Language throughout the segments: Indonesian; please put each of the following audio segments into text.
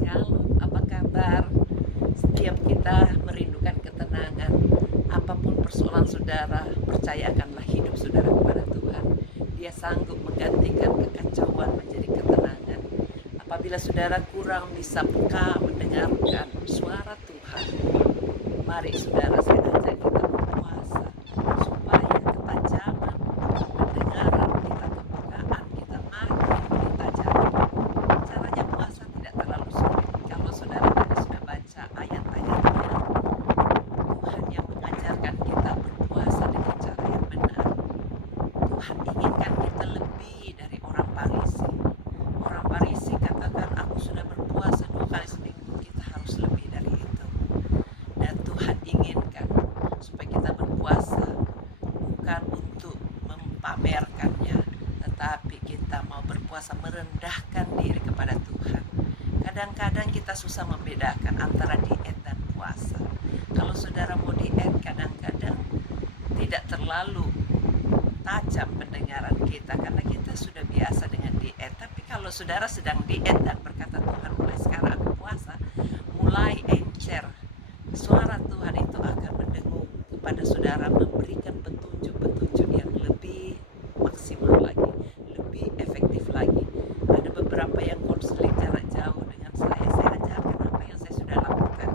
Shalom, apa kabar? Setiap kita merindukan ketenangan, apapun persoalan saudara, percayakanlah hidup saudara kepada Tuhan. Dia sanggup menggantikan kekacauan menjadi ketenangan. Apabila saudara kurang bisa peka mendengarkan suara Tuhan, mari saudara saya ajak kita berpuasa supaya ketajaman pendengaran kita, kepekaan kita makin ditajamkan. Caranya puasa tidak terlalu sulit. Kalau saudara tadi sudah baca ayat-ayatnya, Tuhan yang mengajarkan kita berpuasa dengan cara yang benar. Tuhan inginkan kita lebih dari orang Farisi. Orang Farisi katakan, aku sudah berpuasa 2 kali seminggu. Kita harus lebih dari itu. Dan Tuhan inginkan supaya kita berpuasa bukan untuk mempamerkannya, tetapi kita mau berpuasa merendahkan diri kepada Tuhan. Kadang-kadang kita susah membedakan antara diet dan puasa. Kalau saudara mau diet, kadang-kadang tidak terlalu tajam pendengaran kita karena kita sudah biasa dengan diet. Tapi kalau saudara sedang diet dan berkata, Tuhan mulai sekarang aku puasa, mulai encer, suara Tuhan itu akan mendengung kepada saudara, memberikan petunjuk-petunjuk yang lebih maksimal lagi, lebih efektif lagi. Ada beberapa yang konseling jarak jauh dengan saya ajarkan apa yang saya sudah lakukan,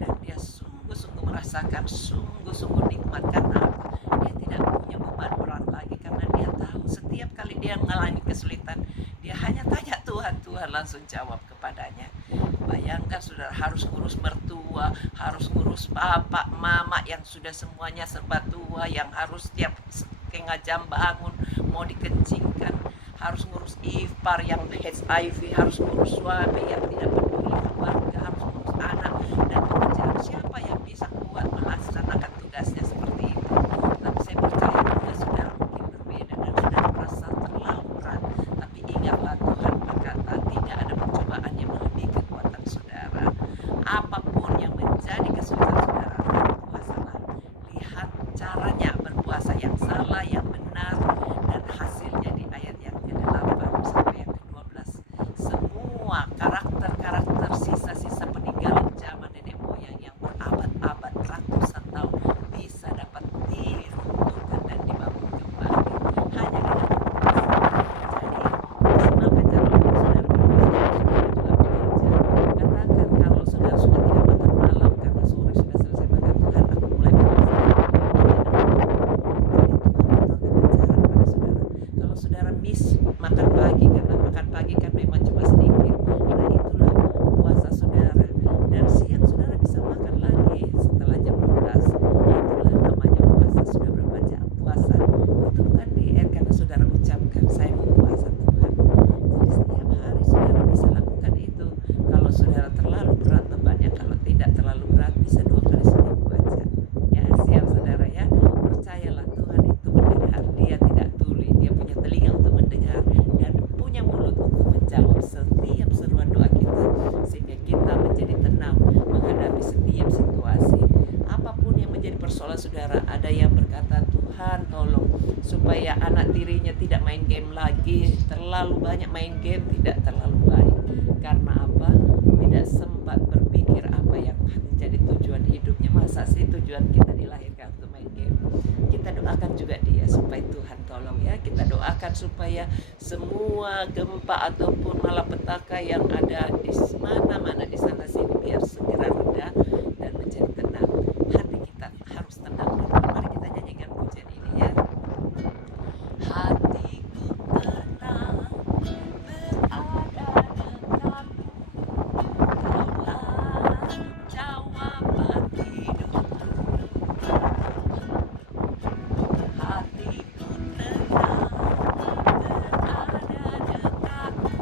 dan dia sungguh-sungguh merasakan, sungguh-sungguh nikmat. Karena apa? Dia tidak punya beban berat lagi, karena dia tahu setiap kali dia mengalami kesulitan, dia hanya tanya Tuhan, Tuhan langsung jawab kepadanya. Bayangkan saudara harus ngurus mertua, harus ngurus bapak, mama yang sudah semuanya serba tua, yang harus tiap setengah jam bangun, mau dikencingkan, harus ngurus ipar yang HIV, harus ngurus suami yang tidak peduli keluarga, harus ngurus anak dan pekerjaan. Siapa yang bisa kuat melaksanakan tugasnya seperti itu? Tapi saya percaya tugas saudara mungkin berbeda dan saudara merasa terlalu berat. Tapi ingatlah Tuhan berkata, tidak ada percobaan yang melebihi kekuatan saudara. Apapun yang menjadi kesulitan saudara, berpuasalah. Lihat caranya berpuasa yang salah, yang benar, dan hasilnya di ayat yang ke-8 sampai yang ke-12. Semua karakter-karakter sisa-sisa peninggalan zaman nenek moyang yang berabad-abad, ratusan tahun bisa dapat diruntuhkan dan dibangun kembali hanya dengan berpuasa. Jadi maksimalkan cara untuk saudara berpuasa. Saudara juga bekerja, katakan kalau saudara sudah tidak makan malam karena sore sudah selesai makan, Tuhan aku mulai berpuasa. Kalau saudara miss makan pagi karena makan pagi kan memang cuma sedikit, nah itulah puasa saudara. Dan siang saudara bisa makan lagi setelah jam 12, itulah namanya puasa. Sudah berapa jam puasa? Itu bukan diet, karena saudara ucapkan saya mau puasa Tuhan. Jadi setiap hari saudara bisa lakukan itu. Kalau saudara terlalu berat bebannya, kalau tidak terlalu berat bisa 2 kali seminggu aja. Ya, siap saudara ya. Percayalah Tuhan itu mendengar, dia tidak tuli, dia punya telinga untuk mendengar dan punya mulut untuk menjawab setiap seruan doa kita, sehingga kita menjadi tenang menghadapi setiap situasi. Apapun yang menjadi persoalan saudara, ada yang berkata, Tuhan tolong supaya anak tirinya tidak main game lagi, terlalu banyak main game, tidak terlalu baik. Karena apa? Tidak sempat berpikir apa yang menjadi tujuan hidupnya. Masa sih tujuan kita dilahirkan untuk main game? Kita doakan juga dia supaya Tuhan tolong ya. Kita doakan supaya semua gempa ataupun malapetaka yang ada di mana-mana di sana sini biar segera reda dan menjadi tenang. Hati kita harus tenang. Mari kita nyanyikan pujian ini ya. Hatiku tenang berada dekatmu, kaulah jawaban hidupku. Hatiku tenang berada dekatmu,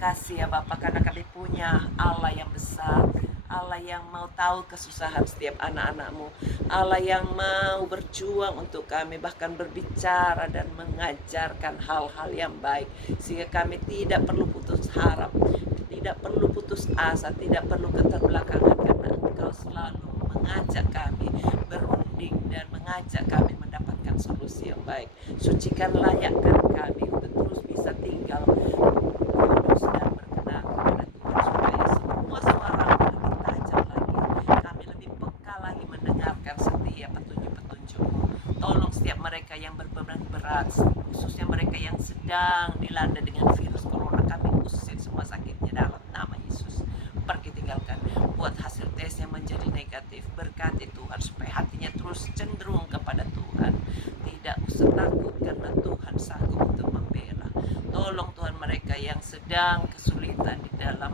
kasih ya Bapak, karena kami punya Allah yang besar, Allah yang mau tahu kesusahan setiap anak-anak-Mu, Allah yang mau berjuang untuk kami, bahkan berbicara dan mengajarkan hal-hal yang baik, sehingga kami tidak perlu putus harap, tidak perlu putus asa, tidak perlu keterbelakangan, karena Engkau selalu mengajak kami berunding dan mengajak kami mendapatkan solusi yang baik. Sucikan, layakkan kami untuk terus bisa tinggal kudus dan berkenan kepada Tuhan, supaya semua suara lebih tajam lagi, kami lebih peka lagi mendengarkan setiap petunjuk-petunjuk-Mu. Tolong setiap mereka yang berbeban berat, khususnya mereka yang sedang dilanda dengan virus corona, kami usir semua sakitnya dalam nama Yesus. Pergi tinggalkan, buat hasil tes yang menjadi negatif. Berkati Tuhan supaya hatinya terus cenderung kepada Tuhan, tidak usah takut karena Tuhan sanggup untuk membela. Tolong Tuhan mereka yang sedang kesulitan di dalam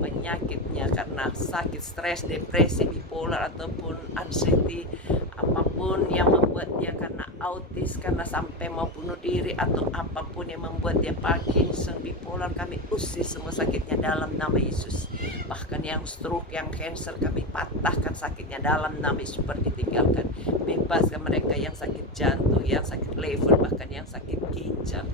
penyakitnya karena sakit, stres, depresi, bipolar ataupun anxiety, apapun yang membuat dia karena autis, karena sampai mau bunuh diri, atau apapun yang membuat dia Parkinson, bipolar, kami usir semua sakitnya dalam nama Yesus. Bahkan yang stroke, yang cancer, kami patahkan sakitnya dalam nama Yesus. Pergi tinggalkan, bebaskan mereka yang sakit jantung, yang sakit liver, bahkan yang sakit ginjal,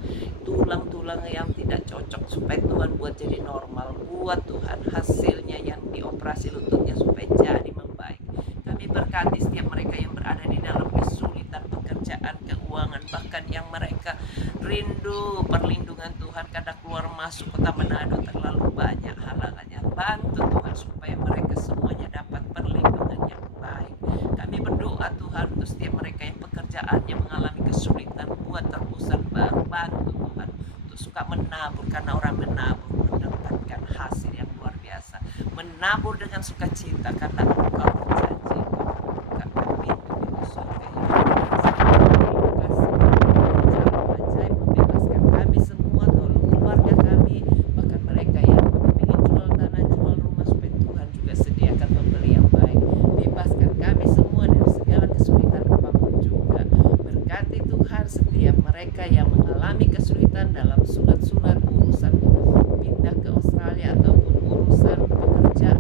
tulang-tulang yang tidak cocok, supaya Tuhan buat jadi normal. Buat Tuhan hasilnya yang dioperasi lututnya supaya jadi membaik. Kami berkati setiap mereka yang berada di dalam kesulitan pekerjaan, keuangan, bahkan yang mereka rindu perlindungan Tuhan karena keluar masuk kota Manado terlalu banyak halangannya. Bantu Tuhan supaya mereka semuanya dapat perlindungan yang baik. Kami berdoa Tuhan untuk setiap mereka yang pekerjaannya mengalami kesulitan, buat terobosan baru. Bantu Tuhan untuk suka menabur, karena orang menabur mendapatkan hasil yang luar biasa. Menabur dengan sukacita karena Engkau berjanji membukakan pintu-pintu surga yang luar biasa. Terima kasih cara ajaib membebaskan kami semua. Tolong keluarga kami, bahkan mereka yang ingin jual tanah, jual rumah, supaya Tuhan juga sediakan pembeli yang baik. Bebaskan kami semua dari segala kesulitan apapun juga. Berkati Tuhan setiap mereka yang mengalami kesulitan dalam surat-surat urusan pindah ke Australia ataupun urusan pekerjaan